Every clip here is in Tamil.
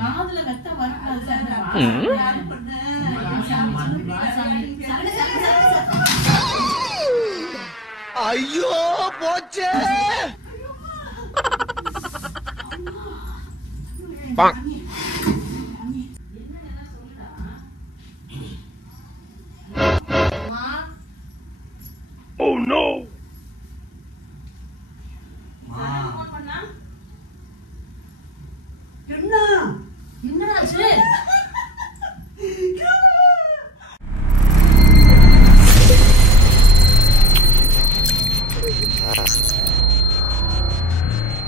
காதுல வெத்த வரக்கூடாது. ஐயோ போச்சே. Oh no. என்னடாச்சு?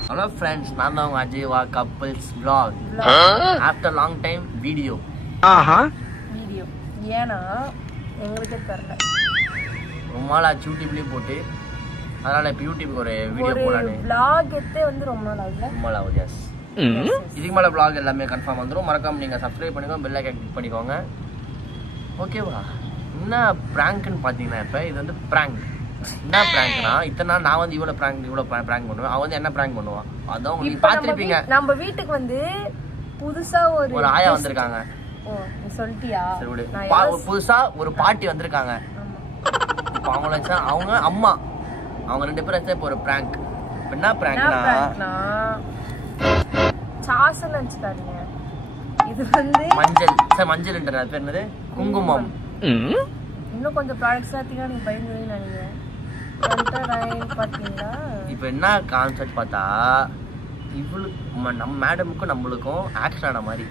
Hello friends, நான் தான் அஜய்வா couples vlog. After long time video. Video ஏன்னா எங்களுக்கே தெரியல. ரொம்ப நாள் ஆச்சு யூடியூப்லேயும் போட்டு, அதனால இப்போ யூடியூப்க்கு ஒரு வீடியோ போடலான்னு. vlog எடுத்தே வந்து ரொம்ப நாள் ஆகுது. ரொம்ப நாள் ஆகுது. எஸ், இதுக்கு மேலே vlog எல்லாமே கன்ஃபார்ம் வந்துடும். மறக்காம நீங்கள் சப்ஸ்கிரைப் பண்ணிக்கோங்க, பெல் ஐக்கான் கிளிக் பண்ணிக்கோங்க. ஓகேவா? என்ன ப்ராங்க்னு பார்த்தீங்கன்னா, இப்போ இது வந்து ப்ராங்க். என்ன ப்ராங்க்னா, இத்தனை நாள் நான் வந்து இவ்வளோ ப்ராங்க் பண்ணுவேன், அவன் வந்து என்ன ப்ராங்க் பண்ணுவான் அதான் உங்களுக்கு பார்த்துருப்பீங்க. நம்ம வீட்டுக்கு வந்து புதுசா ஒரு ஆயா வந்திருக்காங்க. ஓ நீ சொல்லிட்டியா? சரி விடு. புதுசா ஒரு பாட்டி வந்திருக்காங்க. இப்போ அவங்கள வச்சா அவங்க அம்மா, அவங்க 2 பேரும் வச்சா இப்போ ஒரு ப்ராங்க். என்ன ப்ராங்க்னா, சாசல் நினைச்சுக்காதீங்க, இது வந்து மஞ்சள். சார் மஞ்சள் அது பேர் என்னது? குங்குமம். இன்னும் கொஞ்சம் ப்ராடக்ட்ஸ் பார்த்தீங்கன்னா நீங்க பயந்துருவீங்கன்னு நினைக்கிறேன். பார்த்தீங்களா? இப்போ என்ன கான்செப்ட் பார்த்தா, இவளுக்கு நம்ம மேடமுக்கும் நம்மளுக்கும் ஆக்ஷன் ஆன மாதிரி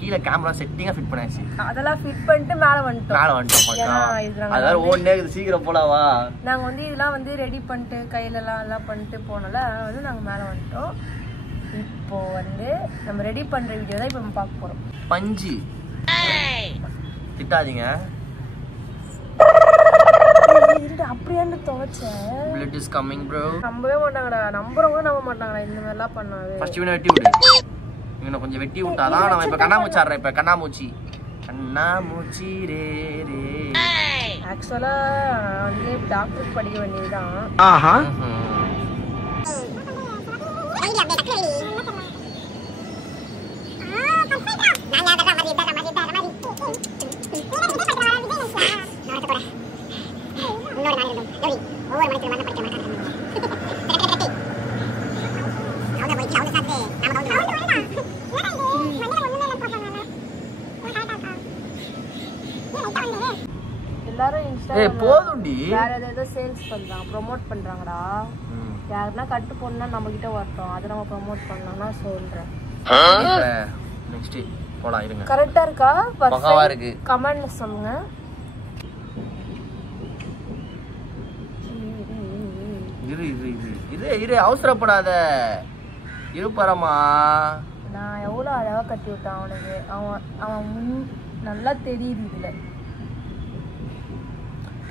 கீழே கேமரா செட்டிங்கா ஃபிட் பண்ணாச்சு. அதெல்லாம் ஃபிட் பண்ணிட்டு மேல வந்துட்டோம். அதாவது ஓடனே இது சீக்கிரம் போலாவா. நாங்க வந்து இதெல்லாம் வந்து ரெடி பண்ணிட்டு கையில எல்லாம் பண்ணிட்டு போனால வந்து நாங்க மேல வந்துட்டோம். இப்போ வந்து நம்ம ரெடி பண்ற வீடியோ தான் இப்போ நம்ம பார்க்க போறோம். பஞ்சு திட்டாதீங்க. அப்படியான்னு துவைச்சேன். blood is coming bro. நம்பவே மாட்டாங்கடா, நம்புறவங்க நம்ப மாட்டாங்கடா இந்த மாதிரி எல்லாம் பண்ணாது. ஃபர்ஸ்ட் இவனை வெட்டி விடு. இவனை கொஞ்சம் வெட்டி விட்டாதான் நம்ம இப்ப கண்ணாமூச்சி ஆடுறோம். இப்ப கண்ணாமூச்சி ரே ரே. ஆக்சுவலா நான் வந்து டாக்டர் படிக்க வேண்டியதுதான். போதும்டி. வேற ஏதாவது சேல்ஸ் பண்றாங்க, ப்ரோமோட் பண்றாங்கடா. யாருன்னா கட்டு போனா நம்ம கிட்ட வரட்டும், அதை நம்ம ப்ரோமோட் பண்ணலாம்னா சொல்றேன். நெக்ஸ்ட் போலாம் இருங்க. கரெக்ட்டா இருக்கா? பக்காவா இருக்கு. கமெண்ட்ல சொல்லுங்க. இரு அவசரப்படாத. இருப்பறமா நான் எவ்வளவு அழகா கட்டி விட்டான் அவனுக்கு. அவன் நல்லா தெரியுது இதுல.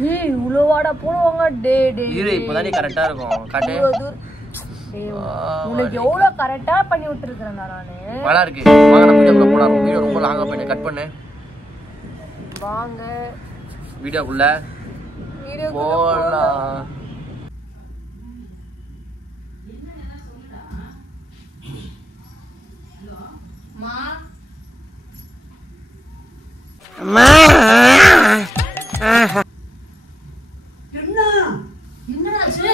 ஏய் உலவாடா போடுவாங்க. டே டே இரு இப்போதான் கரெக்டா இருக்கும். காட்டு. உனக்கு எவ்வளவு கரெக்டா பண்ணி விட்டுருக்கேன் நானு. நல்லா இருக்கு. வாங்க நம்ம வீடியோக்குள்ள போலாம். வீடியோ ரொம்ப லாங்கா போயிடு. கட் பண்ணு. வாங்க வீடியோக்குள்ள போலாம். அம்மா என்னடாச்சு?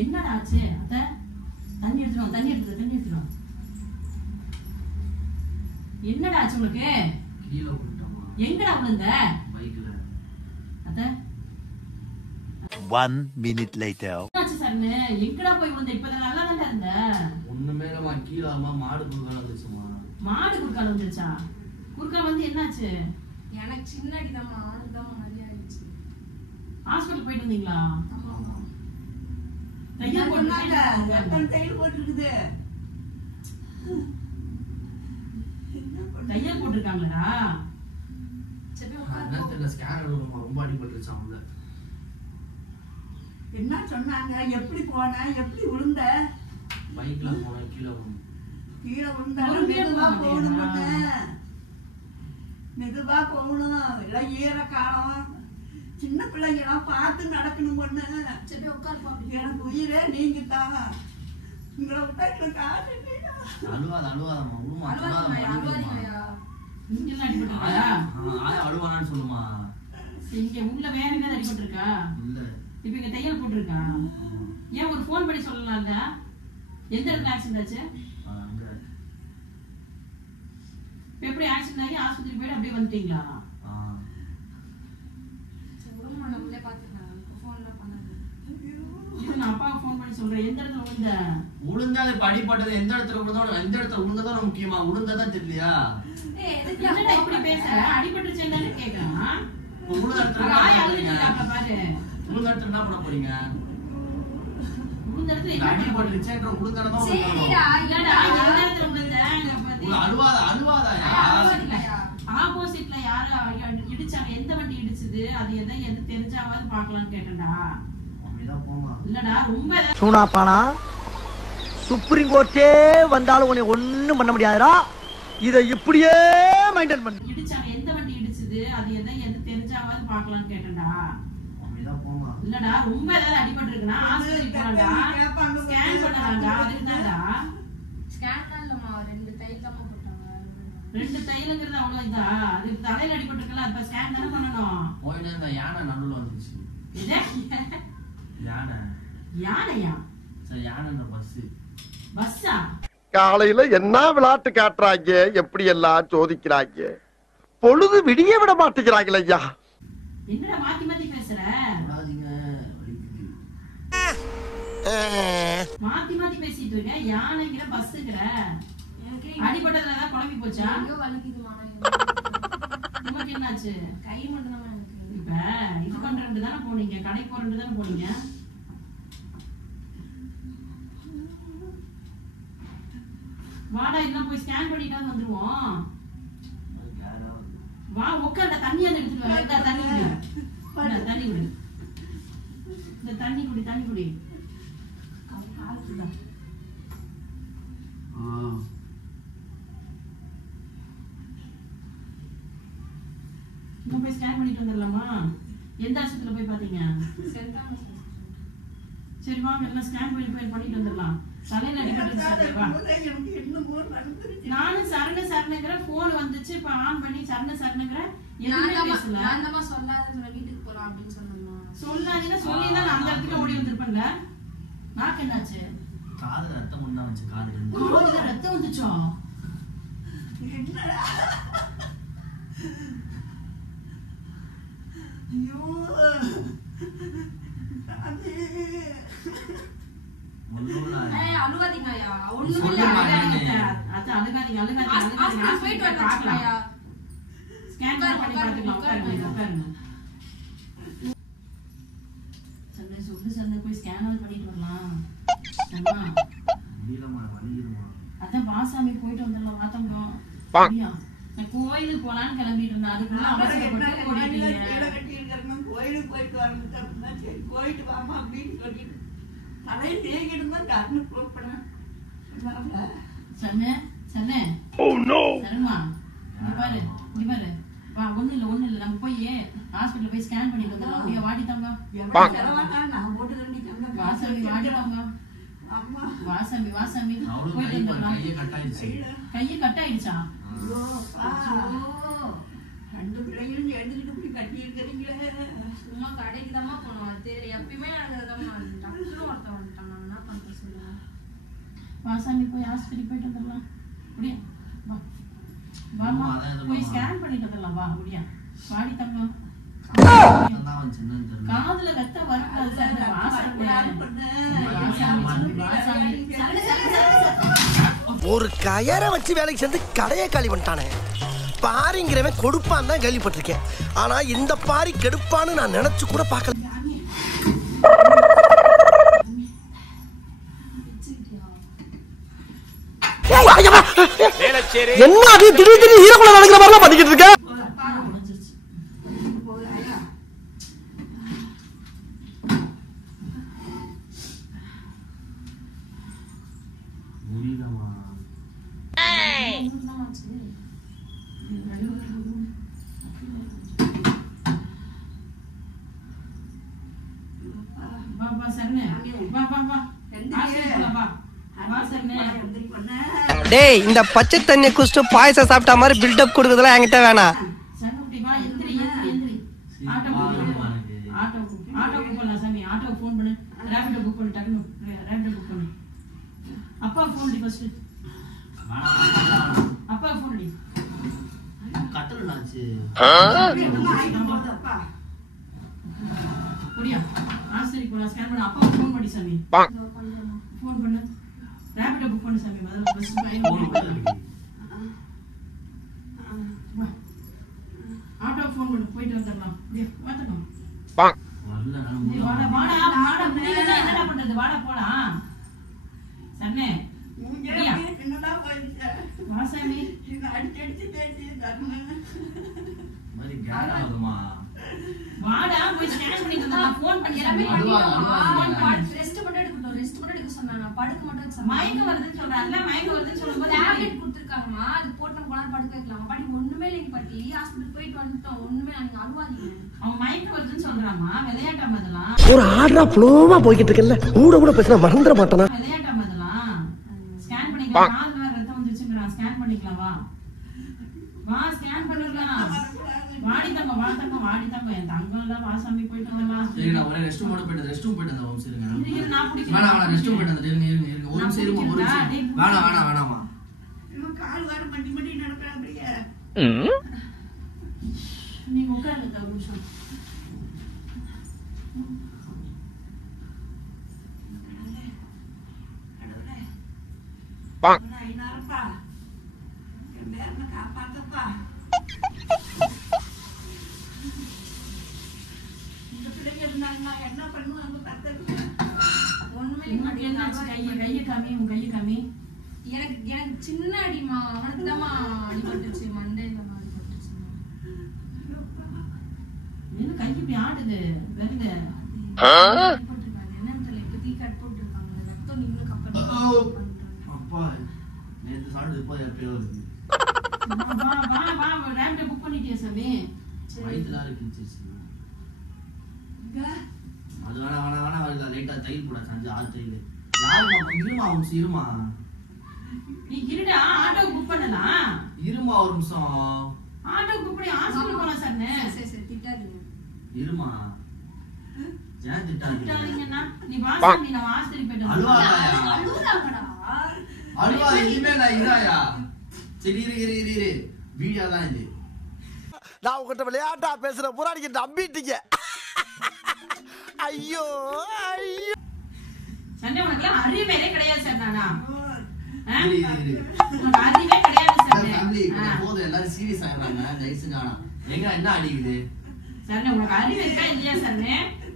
என்னடா ஆச்சு? அத்தை தண்ணி எடுத்துரும். என்னடா ஆச்சு உனக்கு? எங்கடா விழுந்த? அத்தை 1 minute later. ஆச்சு சரணு, எங்கடா போய் விழுந்த? இப்பதான் நல்லா தான்டா இருந்த. ஒண்ணுமே இல்லம்மா, கீழமா மாடு குறுக்கால வந்துச்சுமா. மாடு குறுக்கால வந்துச்சா? குறுக்கால வந்து என்னாச்சு? எனக்கு சின்ன அடிதாம்மா, அதுதான் நிறைய ஆயிடுச்சு. ஹாஸ்பிடல் போயிட்டு வந்தீங்களா? தையல் போட்டிருக்காங்களா? ஸ்கேன் எடுக்கணுமா? ரொம்ப அடிபட்டுருச்சு அவங்க. என்ன சொன்னாங்க? எப்படி போன? எப்படி விழுந்த? பைக்ல போன கீழே விழுந்தாலும் மெதுவா போகணும். மெதுவா போகணும். இல்லை ஈர காலம் சின்ன பிள்ளைங்கெல்லாம் பார்த்து நடக்கணும் பொண்ணு. சரி உட்காருப்பா. எனக்கு உயிரே நீங்க தான். உங்களை விட்டு காசு அழுவாதம்மா உருமா இங்கெல்லாம் அடிபட்டிருக்கா? அழுவானான்னு சொல்லுமா. இங்க உள்ள வேற எங்கேயாவது அடிபட்டிருக்கா? இல்ல இப்ப இங்க தையல் போட்டிருக்கா? ஏன் ஒரு போன் பண்ணி சொல்லலாம்ல? எந்த இடத்துல ஆக்சிடென்ட் ஆச்சு? அங்க இப்ப எப்படி ஆக்சிடென்ட் ஆகி ஆஸ்பத்திரி போயிட்டு அப்படியே வந்துட்டீங்களா? இது நான் அப்பாவுக்கு போன் பண்ணி சொல்றேன். எந்த இடத்துல விழுந்தா இப்ப அடிபட்டது எந்த இடத்துல விழுந்தா எந்த இடத்துல விழுந்ததான் முக்கியமா? விழுந்ததான் தெரியலையா? என்னடா இப்படி பேசுற? அடிபட்டுச்சு என்னன்னு கேக்குறான். விழுந்த இடத்துல பாரு விழுந்த இடத்துல என்ன பண்ண போறீங்க? விழுந்த இடத்துல என்ன அடிபட்டுருச்சே விழுந்த இடம் தான் ஆப்போசிட்ல யாரு இடிச்சாங்க? எந்த வண்டி இடிச்சது? அது எதை எது தெரிஞ்சாவது பாக்கலாம்னு கேட்டேன்டா. இல்லடா ரொம்ப சூனாப்பானா சுப்ரீம் கோர்ட்டே வந்தாலும் உன்னை ஒண்ணும் பண்ண முடியாதுடா. இதை இப்படியே மெயின்டைன் பண்ணு. இடிச்சாங்க. எந்த வண்டி இடிச்சது? அது எதை எது தெரிஞ்சாவது பாக்கலாம்னு கேட்டேன்டா. இல்லடா ரொம்ப ஏதாவது அடிபட்டு இருக்குன்னா ஆஸ்பத்திரி போறான்டா. ஸ்கேன் பண்ணறான்டா. அதுக்கு தான்டா. ஸ்கேன் பண்ணலமா 2 தையல் தான் போட்டாங்க. 2 தையல்ங்கிறது அவ்வளவு இதா? அது தலையில அடிபட்டு இருக்கல. அப்ப ஸ்கேன் தான பண்ணனும். போயினே இந்த யானை நடுவுல வந்துச்சு. இதே யானையா? சரி யானைன்ற பஸ்ஸா? காலையில என்ன விளையாட்டு காட்டுறாங்க, எப்படி எல்லாம் சோதிக்கிறாங்க. பொழுது விடிய விட மாட்டேங்கிறாங்களே ஐயா. என்னடா மாத்தி மாத்தி பேசுற? மாத்தி மாத்தி பேசிட்டு இருக்க. யானைங்கிற பஸ்ஸுங்கிற அடிபட்டதுல ஏதாவது குழம்பி போச்சா? உனக்கு என்னாச்சு? கை மட்டும் தான் எனக்கு. இப்ப இது பண்றது தானே போனீங்க, கடை போறது தானே போனீங்க. வாடா இன்னும் போய் ஸ்கேன் பண்ணிட்டா வந்துருவோம். வா உட்கார்ந்த தண்ணியா எடுத்துட்டு வர. இந்த தண்ணி குடி. இந்த தண்ணி குடி. இந்த தண்ணி குடி. தண்ணி குடி. இன்னும் போய் ஸ்கேன் பண்ணிட்டு வந்துடலாமா? எந்த ஆஸ்பத்திரியில போய் பாத்தீங்க? சரி வாங்க எல்லாம் ஸ்கேன் பண்ணிட்டு வந்துடலாம். தலையில அடிபட்டு வா. நானும் சரணங்கிற போன் வந்துச்சு. இப்ப ஆன் பண்ணி சரணங்கிற எதுவுமே பேசல. நான்தமா சொல்லாத வீட்டுக்கு போலாம் அப்படின்னு சொன்னோம். சொல்லாதீங்க. சொல்லிதான் நான் அந்த இடத்துக்கு ஓடி வந்திருப்பேன்ல. நாக்கு என்னாச்சு? காதுல ரத்தம் ஒண்ணா வந்துச்சு. காதுல ரத்தம் வந்துச்சோ? என்னடா? ஐயோ அழுகாதீங்கயா. ஒண்ணுமே இல்ல. அழுகாதீங்க. போயிட்டு வந்தாச்சுயா. ஸ்கேன் பண்ணி பாத்துக்கலாம். உட்காருங்க. சண்டை சொல்லு போய் ஸ்கேன் பண்ணிட்டு வரலாம். அதான் வாசாமி போயிட்டு வந்துடலாம். வாத்தங்கம் நான் கோயிலுக்கு போலான்னு கிளம்பிட்டு இருந்தேன். அதுக்குள்ள அவசரப்பட்டு ஓடிட்டீங்க. கோயிலுக்கு போயிட்டு வரணும். சரி போயிட்டு வாமா அப்படின்னு சொல்லிட்டு தலையை தேங்கிட்டு தான் கண்ணு கூப்பிடுறேன். சரணமா இங்க பாரு. வா ஒண்ணு இல்ல நம்ம போய் ஹாஸ்பிடல் போய் ஸ்கேன் பண்ணிட்டு வந்துடலாம். அப்படியே வாடிட்டாங்க. நான் போட்டு வாசாமி வாடிட்டாங்க. வாசாமி போயிட்டு வந்துடலாம். கையை கட் ஆயிடுச்சா? 2 பிள்ளைங்களும் எழுந்துட்டு இப்படி கட்டி இருக்கிறீங்களே. சும்மா கடைக்கு தாமா போனோம். அது தெரியல. எப்பயுமே அதுதான் டாக்டரும் ஒருத்தன் வந்துட்டான். நான் என்ன பண்றேன் சொல்லுங்க. வாசாமி போய் ஹாஸ்பிட்டல் போயிட்டு வந்துடலாம். அப்படியே வா. வாமா போய் ஸ்கேன் பண்ணிட்டு வந்துடலாம். வா அப்படியா வாடி தங்கம். காதுல ரத்தம் வரக்கூடாது சார். ஒரு கயரை வச்சு வேலைக்கு சேர்ந்து கடையை காலி பண்ணிட்டானே. பாரிங்கிறவன் கொடுப்பான் தான் கேள்விப்பட்டிருக்கேன். ஆனா இந்த பாரி கெடுப்பான்னு நான் நினைச்சு கூட பார்க்கல. என்ன அது திடீர் ஹீரோக்குள்ள நடக்கிற மாதிரி எல்லாம் பண்ணிக்கிட்டு இருக்க? டேய் இந்த பச்சை தண்ணி குடிச்சிட்டு பாயசம் சாப்பிட்ட மாதிரி பில்டப் கொடுக்குறதுலாம் என்கிட்ட வேணாம். ஒரு ஆர்டரா ஃப்ளோவா போய்கிட்டு இருக்கல கூட கூட பேசினா மறந்துட மாட்டேனா? சின்ன அடிமா அவனுக்கு தான் அடிபட்டுச்சு மண்டையில அடிபட்டுச்சு. கை இப்படி ஆடுது வெறுங்க என்னன்னு தெரியல. இப்ப தீ கட் போட்டு இருக்காங்க ரத்தம் நின்னு கப்பல் அப்பா நேத்து சாப்பிட்டு இப்ப எப்பயோ வருது. வா ரேண்ட் புக் பண்ணிட்டியா சாமி? வயித்துல இருக்கு அது வேணா வருது லைட்டா தையல் போட சாஞ்சு ஆறு தையல் யாருமா இருமா அவங்க இருமா நீ இருடா ஆட்டோ புக் பண்ணலாம் இருமா ஒரு நிமிஷம் ஆட்டோ புக் பண்ணி ஹாஸ்பிடல் போலாம் சார். சரி திட்டாதீங்க இருமா ஏன் திட்டாதீங்கன்னா நீ வாசம் நீ நான் ஹாஸ்பிடல் போய்ட்டு அழுவாடா அழுவா இனிமேல இதாயா சரி இரு வீடியோ தான் இது. நான் உங்ககிட்ட விளையாட்டா பேசுற புறாடிக்கு நம்பிட்டீங்க. ஐயோ ஐயோ சண்டே உனக்கு அறிவே கிடையாது சார். நானா அறிவே கிடையாது சார். போதும் எல்லாரும் சீரியஸ் ஆயிடுறாங்க தயவுசெஞ்சு. ஆனா எங்க என்ன அடிக்குது சார்? உனக்கு அறிவு இருக்கா இல்லையா சார்?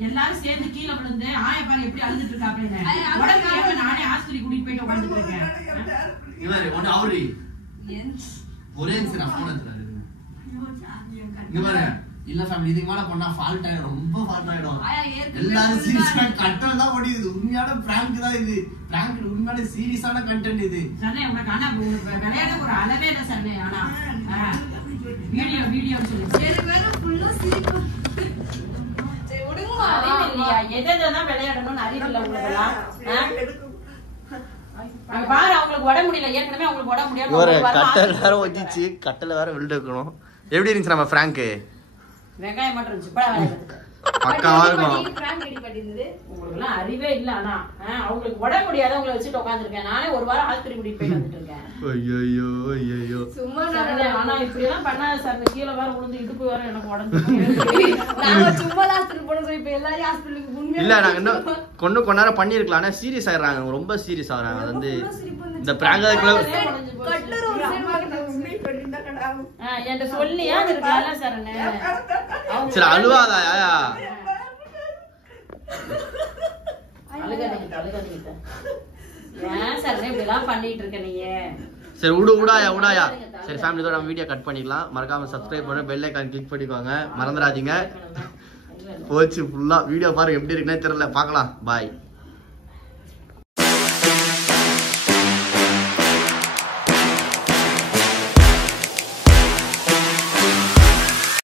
எல்லாரும் சேர்ந்து கீழே விழுந்து ஆயப்பாரு எப்படி அழுதுட்டு இருக்கா அப்படின்னு உடனே நானே ஆஸ்பத்திரி கூட்டிட்டு போயிட்டு உட்காந்துட்டு இருக்கேன். ஒன்னு அவரு ஒரே நிமிஷம் போன் எடுத்துறாரு. இங்க பாரு இல்ல ஃபேமிலி இதுக்கு மேல பண்ணா ஃபால்ட் ஆயிடும், ரொம்ப ஃபால்ட் ஆயிடும். எல்லாரும் சீரியஸா கண்டென்ட் தான் ஓடிது. உண்மையான பிராங்க் தான் இது. பிராங்க் உண்மையான சீரியஸான கண்டென்ட் இது. சரி உனக்கு ஆனா விளையாட ஒரு அளவே இல்ல சார். ஆனா வீடியோ சொல்லு சரி வேற ஃபுல்லா சிரிப்பு. சரி விடுங்க அறிவு இல்லையா? எதெல்லாம் விளையாடணும்னு அறிவு இல்ல உங்களுக்குலாம். அங்க பாரு அவங்களுக்கு உட முடியல. ஏற்கனவே அவங்களுக்கு உட முடியல. ஒரு கட்டல் வேற ஒட்டிச்சு. கட்டல வேற வில்ட் இருக்கணும். எப்படி இருந்துச்சு நம்ம பிராங்க்? வெங்காயம் மட்டும் இருந்துச்சு. பட வேலைக்கு பக்காவா இருக்கும். பிராங்க் ரெடி பண்ணிருந்தது. உங்களுக்குலாம் அறிவே இல்ல. ஆனா அவங்களுக்கு உட முடியாத அவங்கள வச்சுட்டு உட்கார்ந்திருக்கேன். நானே ஒரு வாரம் ஆஸ்பத்திரி கூட்டிட்டு போயிட்டு வந்துட்டு இருக்கேன். ஐயோ சும்மா ஆனா இப்படி எல்லாம் பண்ணாத சார். கீழே வேற விழுந்து இடுப்பு வேற எனக்கு உடஞ்சு. நாங்க சும்மா ஹாஸ்பிடல் போனோம். இப்ப எல்லாரும் ஹாஸ்பிடலுக்கு உண்மையா இல்ல நாங்க இன்னும் கொஞ்ச நேரம் பண்ணிருக்கலாம். ஆனா சீரியஸ் ஆயிடுறாங்க, ரொம்ப சீரியஸ் ஆகுறாங்க. அது வந்து இந்த பிராங்க் என்கிட்ட சொல்லியா இருக்கல சார். சரி அழுவாதாயா? அழுகாதீங்க ஏன் சார் இப்படி எல்லாம் பண்ணிட்டு இருக்க? நீங்க சரி விடாயா சரி ஃபேமிலியோட நம்ம வீடியோ கட் பண்ணிக்கலாம். மறக்காம சப்ஸ்கிரைப் பண்ணி பெல் ஐகான் கிளிக் பண்ணிக்கோங்க, மறந்துடாதீங்க. போச்சு ஃபுல்லா வீடியோ பாருங்க எப்படி இருக்குன்னே தெரியல. பார்க்கலாம், பாய்.